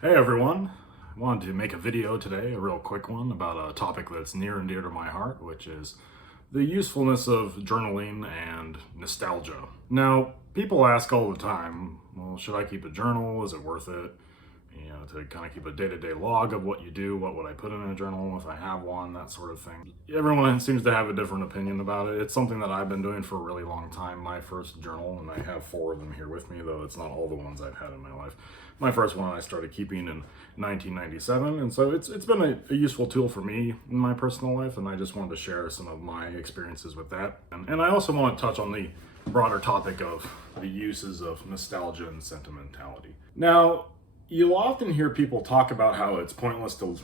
Hey everyone, I wanted to make a video today, a real quick one, about a topic that's near and dear to my heart, which is the usefulness of journaling and nostalgia. Now, people ask all the time, well, should I keep a journal? Is it worth it? To kind of keep a day-to-day log of what you do, what would I put in a journal if I have one, that sort of thing. Everyone seems to have a different opinion about it. It's something that I've been doing for a really long time. My first journal, and I have 4 of them here with me, though it's not all the ones I've had in my life. My first one I started keeping in 1997, and so it's been a useful tool for me in my personal life, and I just wanted to share some of my experiences with that. And I also want to touch on the broader topic of the uses of nostalgia and sentimentality. Now, you'll often hear people talk about how it's pointless to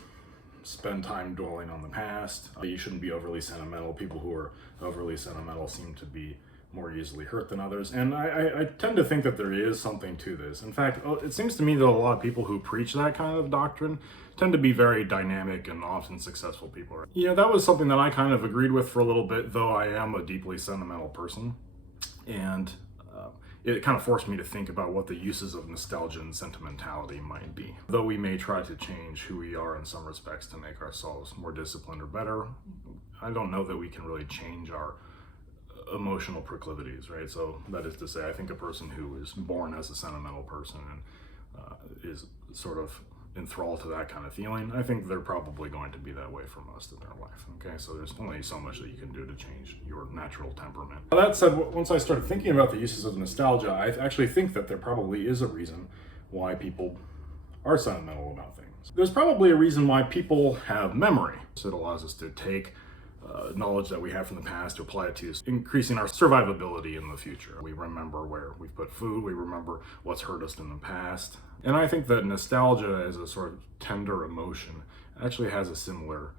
spend time dwelling on the past. You shouldn't be overly sentimental. People who are overly sentimental seem to be more easily hurt than others. And I tend to think that there is something to this. In fact, it seems to me that a lot of people who preach that kind of doctrine tend to be very dynamic and often successful people. That was something that I kind of agreed with for a little bit, though I am a deeply sentimental person. And it kind of forced me to think about what the uses of nostalgia and sentimentality might be. Though we may try to change who we are in some respects to make ourselves more disciplined or better, I don't know that we can really change our emotional proclivities, right? So that is to say, I think a person who is born as a sentimental person and is sort of enthralled to that kind of feeling, I think they're probably going to be that way for most of their life. Okay, so there's only so much that you can do to change your natural temperament. That said, once I started thinking about the uses of nostalgia, I actually think that there probably is a reason why people are sentimental about things. There's probably a reason why people have memory. So it allows us to take knowledge that we have from the past to apply it to increasing our survivability in the future. We remember where we've put food, we remember what's hurt us in the past. And I think that nostalgia as a sort of tender emotion actually has a similar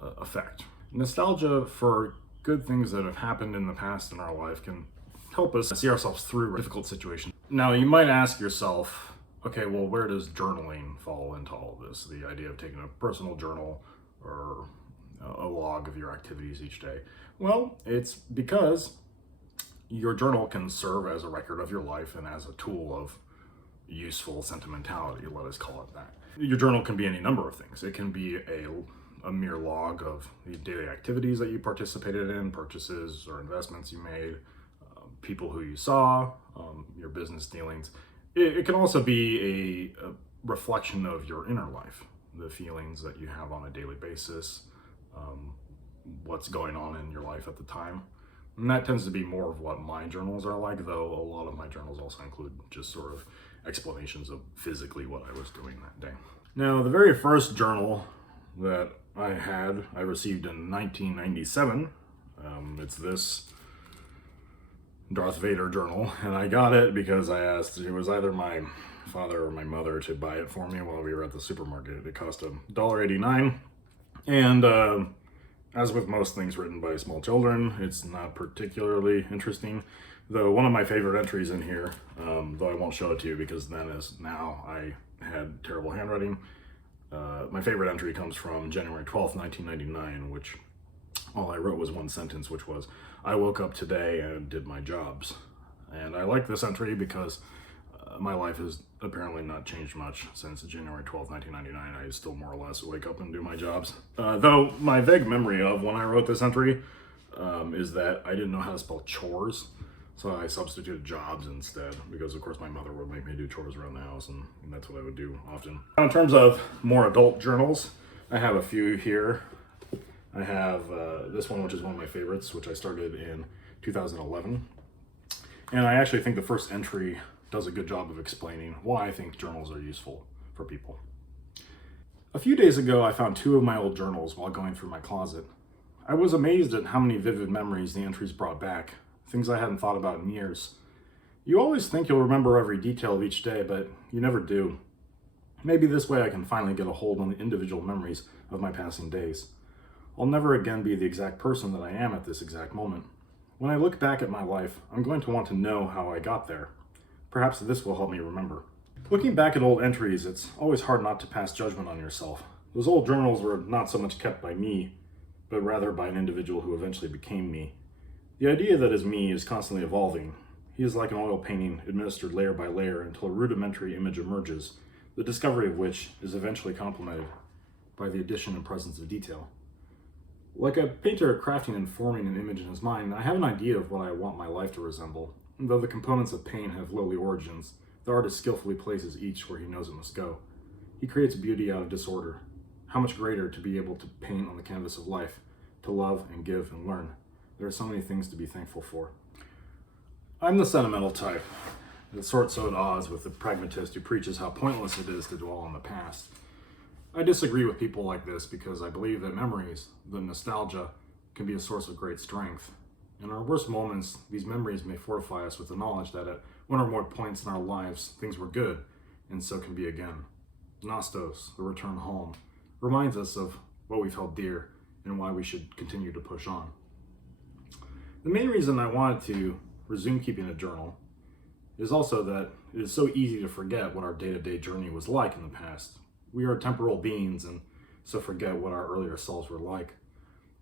effect. Nostalgia for good things that have happened in the past in our life can help us see ourselves through difficult situations. Now, you might ask yourself, okay, well, where does journaling fall into all of this? The idea of taking a personal journal or a log of your activities each day. Well, it's because your journal can serve as a record of your life and as a tool of useful sentimentality, let us call it that. Your journal can be any number of things. It can be a mere log of the daily activities that you participated in, purchases or investments you made, people who you saw, your business dealings. It can also be a reflection of your inner life, the feelings that you have on a daily basis, what's going on in your life at the time. And that tends to be more of what my journals are like, though a lot of my journals also include just sort of explanations of physically what I was doing that day. Now, the very first journal that I received in 1997. It's this Darth Vader journal, and I got it because I asked, it was either my father or my mother to buy it for me while we were at the supermarket. It cost $1.89. And as with most things written by small children, it's not particularly interesting. Though one of my favorite entries in here, though I won't show it to you because now I had terrible handwriting. My favorite entry comes from January 12th, 1999, which all I wrote was one sentence, which was, "I woke up today and did my jobs." And I like this entry because my life has apparently not changed much since January 12th, 1999. I still more or less wake up and do my jobs. Though my vague memory of when I wrote this entry is that I didn't know how to spell chores. So I substituted jobs instead because, of course, my mother would make me do chores around the house, and that's what I would do often. In terms of more adult journals, I have a few here. I have this one, which is one of my favorites, which I started in 2011. And I actually think the first entry does a good job of explaining why I think journals are useful for people. A few days ago, I found 2 of my old journals while going through my closet. I was amazed at how many vivid memories the entries brought back, things I hadn't thought about in years. You always think you'll remember every detail of each day, but you never do. Maybe this way I can finally get a hold on the individual memories of my passing days. I'll never again be the exact person that I am at this exact moment. When I look back at my life, I'm going to want to know how I got there. Perhaps this will help me remember. Looking back at old entries, it's always hard not to pass judgment on yourself. Those old journals were not so much kept by me, but rather by an individual who eventually became me. The idea that is me is constantly evolving. He is like an oil painting administered layer by layer until a rudimentary image emerges, the discovery of which is eventually complemented by the addition and presence of detail. Like a painter crafting and forming an image in his mind, I have an idea of what I want my life to resemble. And though the components of paint have lowly origins, the artist skillfully places each where he knows it must go. He creates beauty out of disorder. How much greater to be able to paint on the canvas of life, to love and give and learn. There are so many things to be thankful for. I'm the sentimental type, that sorts so at odds with the pragmatist who preaches how pointless it is to dwell on the past. I disagree with people like this because I believe that memories, the nostalgia, can be a source of great strength. In our worst moments, these memories may fortify us with the knowledge that at one or more points in our lives, things were good, and so can be again. Nostos, the return home, reminds us of what we've held dear and why we should continue to push on. The main reason I wanted to resume keeping a journal is also that it is so easy to forget what our day-to-day journey was like in the past. We are temporal beings and so forget what our earlier selves were like.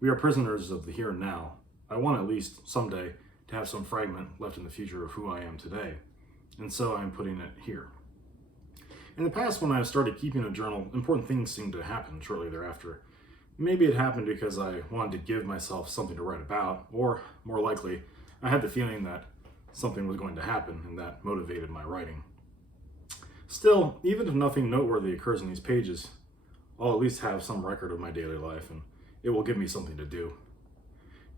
We are prisoners of the here and now. I want at least someday to have some fragment left in the future of who I am today, and so I am putting it here. In the past, when I started keeping a journal, important things seemed to happen shortly thereafter. Maybe it happened because I wanted to give myself something to write about, or more likely, I had the feeling that something was going to happen and that motivated my writing. Still, even if nothing noteworthy occurs in these pages, I'll at least have some record of my daily life and it will give me something to do.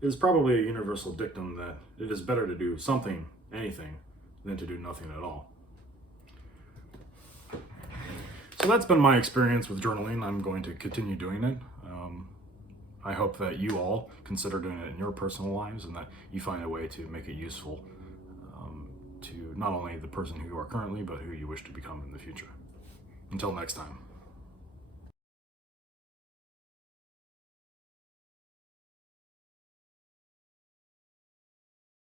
It is probably a universal dictum that it is better to do something, anything, than to do nothing at all. So that's been my experience with journaling. I'm going to continue doing it. I hope that you all consider doing it in your personal lives and that you find a way to make it useful to not only the person who you are currently, but who you wish to become in the future. Until next time.